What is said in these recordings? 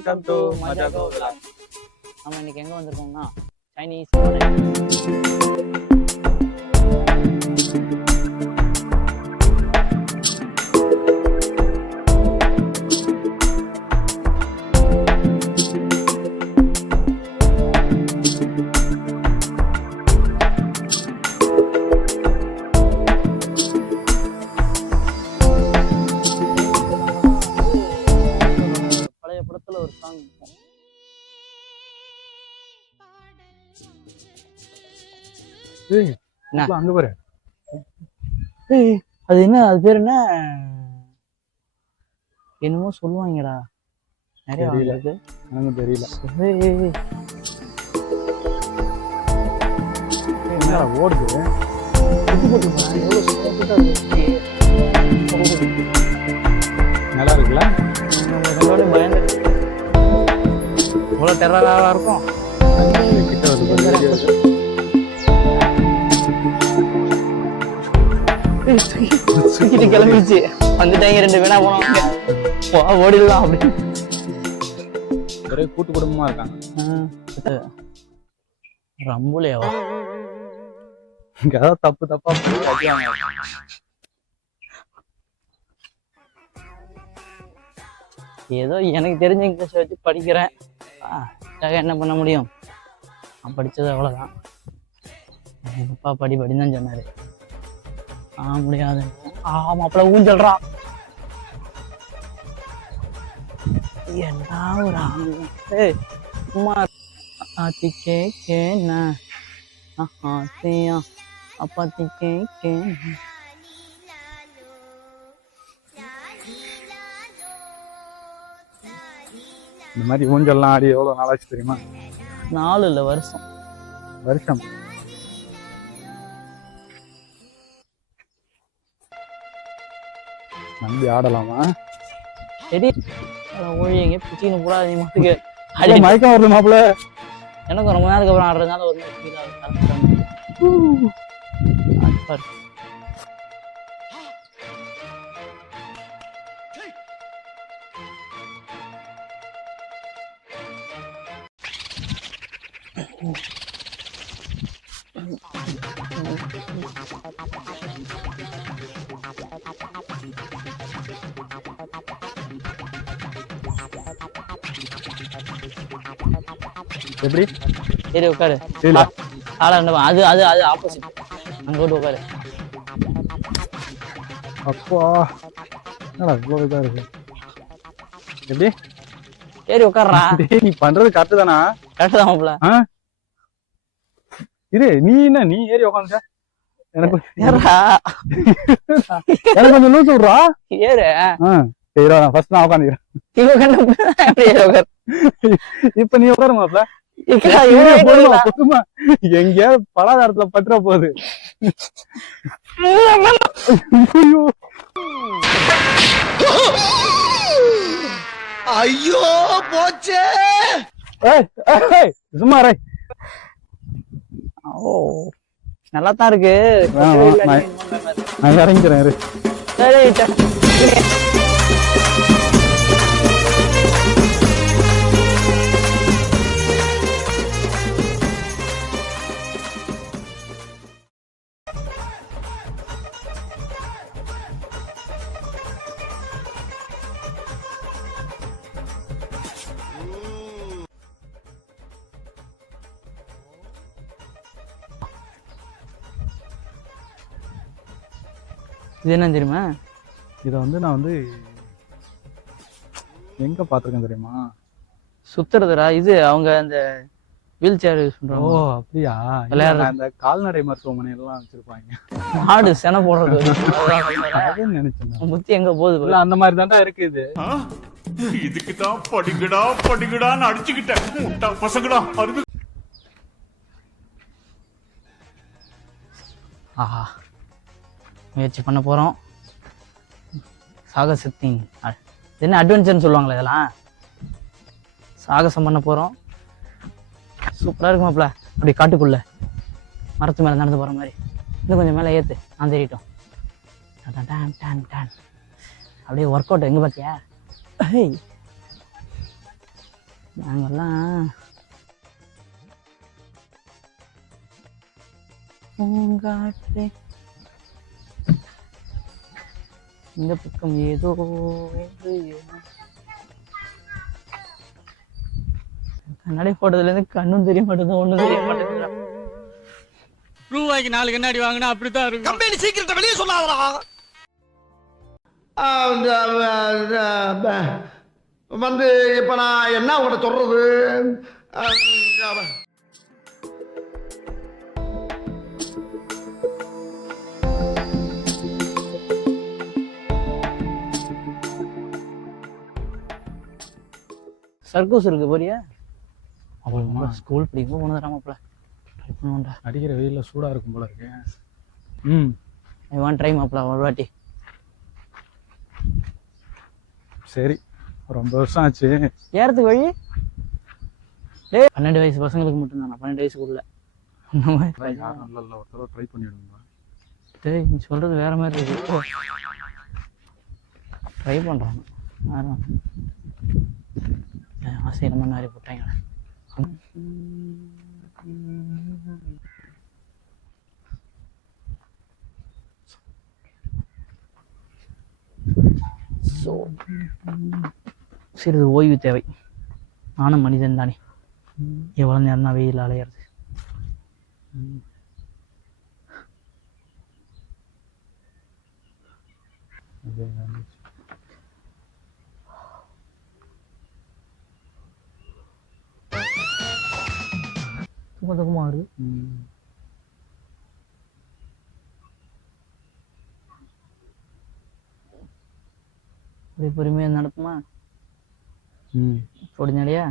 Welcome to மஜாகோ vlog. நம்ம இன்னைக்கு எங்க வந்திருக்கோம்னா சைனீஸ் பழைய படத்துல ஒரு சாங். அங்க பாரு. அது என்ன, அது பேர் என்ன, என்னமோ சொல்லுவாங்கடா, நிறைய எனக்கு தெரியல. ஓடுது நல்லா இருக்குல்ல. பயந்து இவ்வளோ டெரரா இருக்கும். கிளம்பிடுச்சு, வந்துட்டாங்க ரெண்டு பேனா போனவங்க. ஓடிடலாம் அப்படின்னு ஒரே கூட்டு குடும்பமா இருக்காங்க. ரம்புலையாவா ஏதாவது தப்பு தப்பா ஏதோ எனக்கு தெரிஞ்ச இங்கிலீஷ் வச்சு படிக்கிறேன். என்ன பண்ண முடியும், நான் படித்தது அவ்வளோதான். எங்கள் அப்பா படின்னு தான் சொன்னார். முடியாது. மாப்பிள்ள ஊஞ்சல்றான். என்ன ஒரு அம்மா அப்பாத்தி கே இந்த மாதிரி ஊஞ்சல்லாம் ஆடி எவ்வளவு நாளாச்சு தெரியுமா? 4 இல்ல வருஷம். நம்பி ஆடலாமா? சரி, ஒழியங்க பிச்சின்னு கூடாது. மாட்டுக்கு அடி மயக்கம் வருது மாப்பிள்ள. எனக்கு ரொம்ப நேரத்துக்கு அப்புறம் ஆடுறதுனால ஒரு எப்படி? சரி உட்காரு. அது அது அது ஆப்போசிட். அங்க போட்டு உட்காரு. அப்பா என்னடா இவ்வளவு இதா இருக்கு. எப்படி? சரி உட்கார்றா. நீ பண்றது கரெக்ட் தானா? கரெக்ட் தான் மாப்ள. இது நீ என்ன நீ ஏறி உட்காந்துட்ட? எனக்கு கொஞ்சம் லூஸ் விடுறா. ஏறு. சரி ஃபர்ஸ்ட் நான் உட்காந்துக்கிறேன். இப்ப நீ உட்காரு மாப்ள. எங்க பலாதாரத்துல பற்ற போகுது. ஐயோ போச்சே. சும்மா நல்லா தான் இருக்கு. நான் இறங்கிக்கிறேன். இது என்ன தெரியுமா? இத நான் எங்க பாத்துருக்கேன் தெரியுமா? சுத்துறதுடா. இது அவங்க அந்த வீல் சேர் யூஸ் பண்றாங்க. ஓ அப்படியா? அந்த கால்நடை மருத்துவமனை எல்லாம் வச்சிருப்பாங்க. ஆடு செனை போடுறது. நினைச்சேன் முத்தி எங்க போகுது. அந்த மாதிரி தான்டா இருக்கு இது. இதுக்குதான் படிங்கடான்னு அடிச்சுக்கிட்டேன் பசங்கடா. ஆஹா, முயற்சி பண்ண போறோம். சாகசத்தின் என்ன அட்வென்ச்சர்னு சொல்லுவாங்களே, இதெல்லாம் சாகசம் பண்ண போறோம். சூப்பரா இருக்கு மாப்ள. அப்படி காட்டுக்குள்ள மரத்து மேல நடந்து போற மாதிரி. இன்னும் கொஞ்சம் மேல ஏத்து, நான் தெரியிட்டோம். அப்படியே ஒர்க் அவுட். எங்க பாத்தியா? நாங்கெல்லாம் பூங்காற்றே இந்த பக்கம் ஏதோ என்று கண்ணாடி போட்டதுல இருந்து கண்ணும் தெரிய மாட்டேங்குது, ஒண்ணும் தெரிய மாட்டேங்குது. ரூபாய்க்கு 4 கண்ணாடி வாங்கினா அப்படித்தான் இருக்கும். கம்பெனி சீக்கிரத்தை வெளியே சொல்லாதடா. வந்து இப்ப நான் என்ன உங்கள்கிட்ட சொல்றது? சர்க்கஸ் இருக்கு போறியா? அவ்வளோ ஸ்கூல் படிக்கும் போனது ராமப்பில் ட்ரை பண்ணுவோம்டா. அடிக்கிற வெயிலில் சூடாக இருக்கும் போல இருக்கு. ஐ வாண்ட் ட்ரை மாப்பிள ஒரு வாட்டி. சரி, ரொம்ப வருஷம் ஆச்சு. ஏறத்துக்கு வழி 12 வயசு பசங்களுக்கு மட்டும்தானா? 12 வயசுக்குள்ள அந்த மாதிரி நல்ல ஒரு தடவை ட்ரை பண்ணிவிடுங்க. டேய் நீ சொல்றது வேற மாதிரி இருக்கு. ட்ரை பண்ணுறாங்க யாரும் ஆசை நம்ம நிறைய போட்டாங்க. சிறிது ஓய்வு தேவை. நானும் மனிதன் தானே, எவ்வளவு நேரம் தான் வெயில் அலையிறது. தூக்கமா வருது. அப்படியே பொறுமையா நடப்புமா? பொடிஞ்சடியா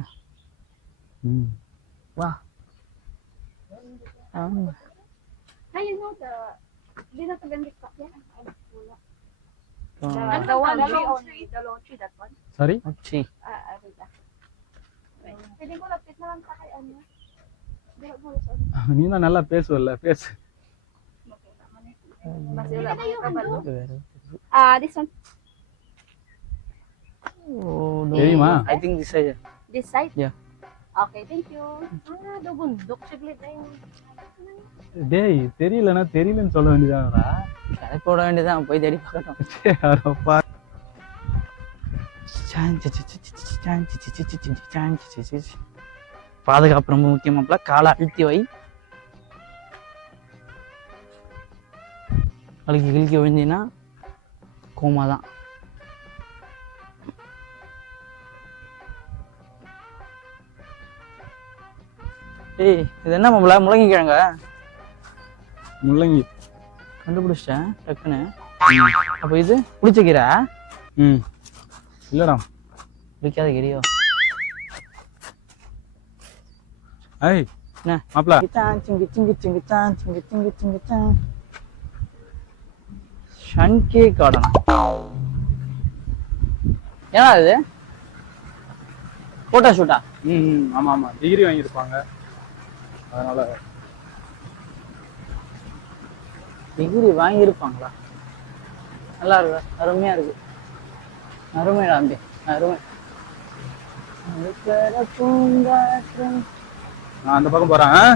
வா. சரி நீ தான் நல்லா பேசுவல்ல, பேசு. தெரியுமா? I think this side. This side? Yeah. Okay, thank you. Dugundok saglit na yun. டேய் தெரியலன்னா தெரியலன்னு சொல்ல வேண்டியதானடா. கதை போட வேண்டியதான், போய் தேடி பார்க்கட்டும். பாதுகாப்பு ரொம்ப முக்கியமாப்ல. காலை அழுத்தி வை. அழுக்கி கிழக்கி விழுந்தீங்கன்னா கோமா தான். ஏய் இது என்ன மாப்பிள? முள்ளங்கி கிழங்க? முள்ளங்கி கண்டுபிடிச்சிட்டேன் டக்குன்னு. அப்போ இது புளிச்ச கீரை? இல்லடா, பிடிக்காத கீரையோ? ஐய் என்ன மாப்பிள? ஷன்கே கார்டனா? ஏன்னா இது போட்டோ ஷூட்டா? ஆமா ஆமா, டிகிரி வாங்கியிருப்பாங்க அதனால. டிகிரி வாங்கியிருப்பாங்களா? நல்லா இருக்கு, அருமையா இருக்கு. அருமைடா அம்பி, அருமை. நான் அந்த பக்கம் போறேன்.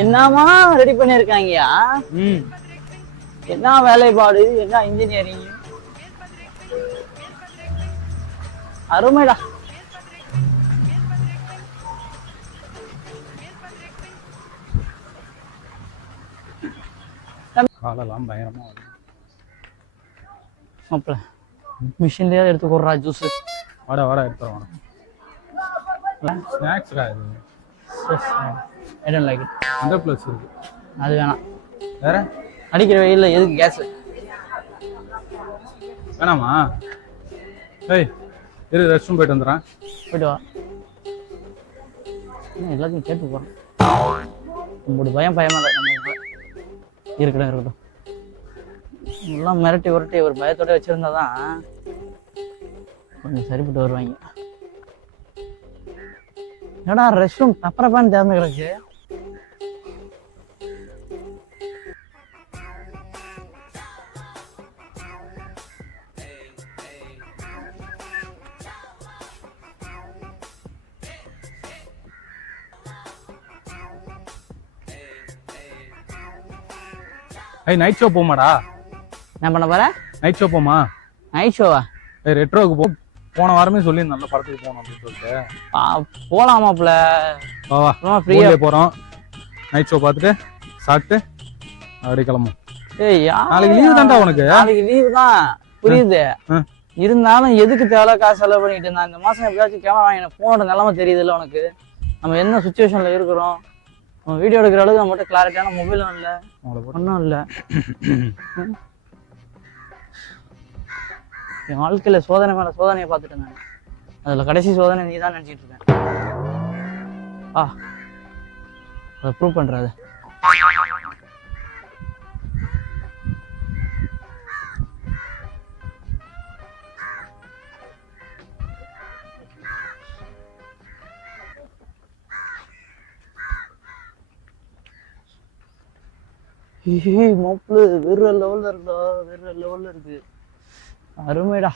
என்னமா ரெடி பண்ணிருக்காங்கயா? என்ன வேலைப்பாடு, என்ன இன்ஜினியரிங், அருமைடா. காலெல்லாம் பயங்கரமா மாப்பிள மிஷின்லயே எடுத்து கொடுறா ஜூஸ். வாடா வாடா எடுத்துறோம். ஸ்நாக்ஸ்டா இது. I don't like it. இந்த ப்ளஸ் இருக்கு, அது வேணாம். வேற அடிக்கிற வெயில்ல எதுக்கு கேஸ்? வேணாமா? ஏய் இரு, ரெஸ்ட் ரூம் போயிட்டு வந்துடுறேன். போயிட்டு வா. எல்லாத்தையும் கேட்டு போறேன். உங்களோட பயமா இல்லை நம்ம. இருக்கட்டும். எல்லாம் மிரட்டி உரட்டி ஒரு பயத்தோட வச்சிருந்தாதான் கொஞ்சம் சரிப்பட்டு வருவாங்க. என்னடா ரெஸ்ட் ரூம் தப்பரப்பான்னு திறந்து கிடக்கு. நைட் ஷோ போமாடா? என்ன பண்ண போற? நைட் ஷோ போமா? நைட் ஷோவா? ரெட்ரோவுக்கு போ. போன வாரமே சொல்லி நல்ல படத்துக்கு போகணும் அப்படின்னு சொல்லிட்டு. போலாமாப்ல? வா ஃப்ரீயா போறோம். நைட் ஷோ பார்த்துட்டு சாப்பிட்டு அப்படியே கிளம்பும். ஏய் நாளைக்கு லீவு தான்டா உனக்கு. நாளைக்கு லீவு தான், புரியுது. இருந்தாலும் எதுக்கு தேவை காசு செலவு பண்ணிட்டு இருந்தா? இந்த மாசம் எப்படியாச்சும் கேமரா வாங்கின போனோட நிலைமை தெரியுது இல்லை உனக்கு? நம்ம என்ன சுச்சுவேஷன்ல இருக்கிறோம்? நம்ம வீடியோ எடுக்கிற அளவுக்கு நம்மகிட்ட கிளாரிட்டியான மொபைலும் இல்லை, ஒன்றும் இல்லை. என் வாழ்க்கையில சோதனை மேல சோதனையை பார்த்துட்டு இருந்தேன். அதுல கடைசி சோதனை நீ தான் நினைச்சிட்டு இருக்கேன். அதை ப்ரூவ் பண்றது. மாப்பிள்ள வேற லெவல்ல இருக்குடா, வேற லெவல்ல இருக்கு. அருமைடா.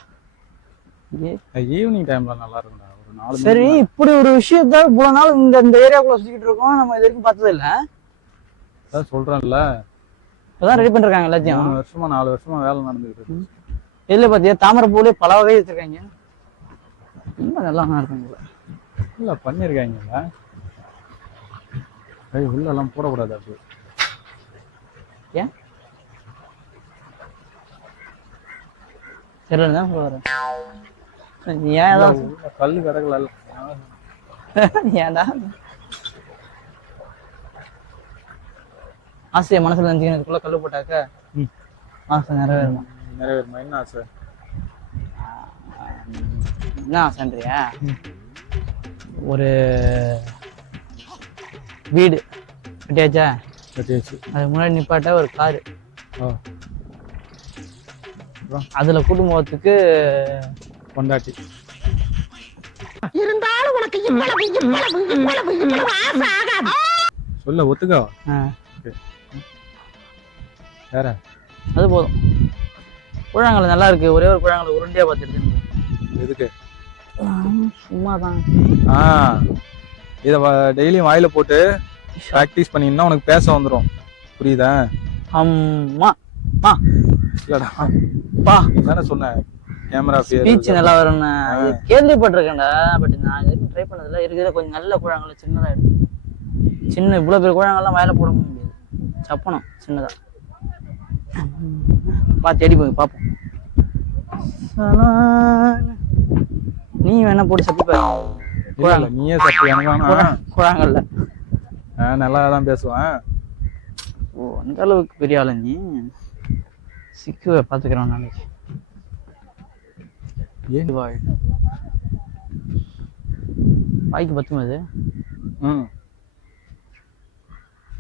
ஈவினிங் டைம்ல நல்லா இருக்கும்டா. ஒரு 4 சரி, இப்படி ஒரு விஷயத்த இவ்வளவு நாள் இந்த ஏரியாக்குள்ள சுத்திக்கிட்டு இருக்கோம், நம்ம இது வரைக்கும் பார்த்தது இல்ல. அதான் சொல்றேன்ல, இப்பதான் ரெடி பண்ணிருக்காங்க எல்லாத்தையும். 3 வருஷமா 4 வருஷமா வேலை நடந்துகிட்டு இருக்கு. இதுல பாத்தியா தாமரை பூலே பல வகை வச்சிருக்காங்க. ரொம்ப நல்லா இருக்குங்களா? இல்ல பண்ணிருக்காங்கல்ல. உள்ள எல்லாம் போடக்கூடாது அப்படி. ஏன் தெரியல சொல்றேன். ஏன் ஏதாவது கல்லு கிடக்கல? ஏன்டா ஆசையை மனசுல நினைச்சுக்கிறதுக்குள்ள கல்லு போட்டாக்க ஆசை நிறைவேறுமா? நிறைவேறுமா? என்ன ஆசை? என்ன ஆசைன்றியா? ஒரு வீடு கட்டியாச்சா, அதுக்கு முன்னாடி நிப்பாட்ட ஒரு காரு, அதுல குடும்பத்துக்கு கொண்டாட்டி. இருந்தாலும் உனக்கு இவ்வளவு ஆசை ஆகாது. சொல்ல ஒத்துக்கா. வேற அது போதும். கூழாங்கல் நல்லா இருக்கு. ஒரே ஒரு கூழாங்கல் உருண்டையா பார்த்துருக்கு. எதுக்கு? சும்மாதான். இத டெய்லியும் வாயில போட்டு பிராக்டிஸ் பண்ணினா உனக்கு பேச வந்துரும். புரியுதா? அம்மா இல்லடா பா தானே சொன்னேன் கேமரா ஸ்பீச் நல்லா வரும்னு கேள்விப்பட்டிருக்கேன்டா. பட் நான் இது ட்ரை பண்ணதில்ல. இருக்கிற கொஞ்சம் நல்ல கூழாங்கல் சின்னதா எடுத்து, சின்ன இவ்வளவு பெரிய கூழாங்கல்லாம் வாயில போட முடியாது, சப்பணும் சின்னதா. தேடி போய் பார்ப்போம். நீ வேணா போட்டு சப்பி பாரு. நீயே சப்பி. கூழாங்கல்ல நல்லாதான் பேசுவேன். ஓ, அந்த அளவுக்கு பெரிய ஆளு நீ. சிக்குவ பாத்துக்கிறோம் நாளைக்கு. வாய்க்கு பத்துமா அது?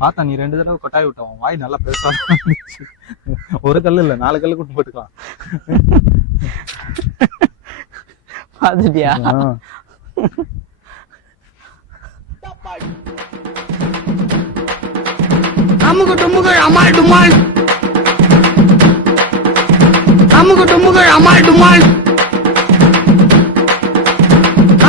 பார்த்தா நீ 2 தடவை கொட்டாய் விட்டோம். வாய் நல்லா பெருசா. ஒரு கல்லு இல்ல 4 கல்லு கொண்டு போட்டுக்கலாம். பாத்துட்டியா? அமுகு டுமுகள் அமால் டுமால். அமுகு டுமுகள் அமால் டுமால்.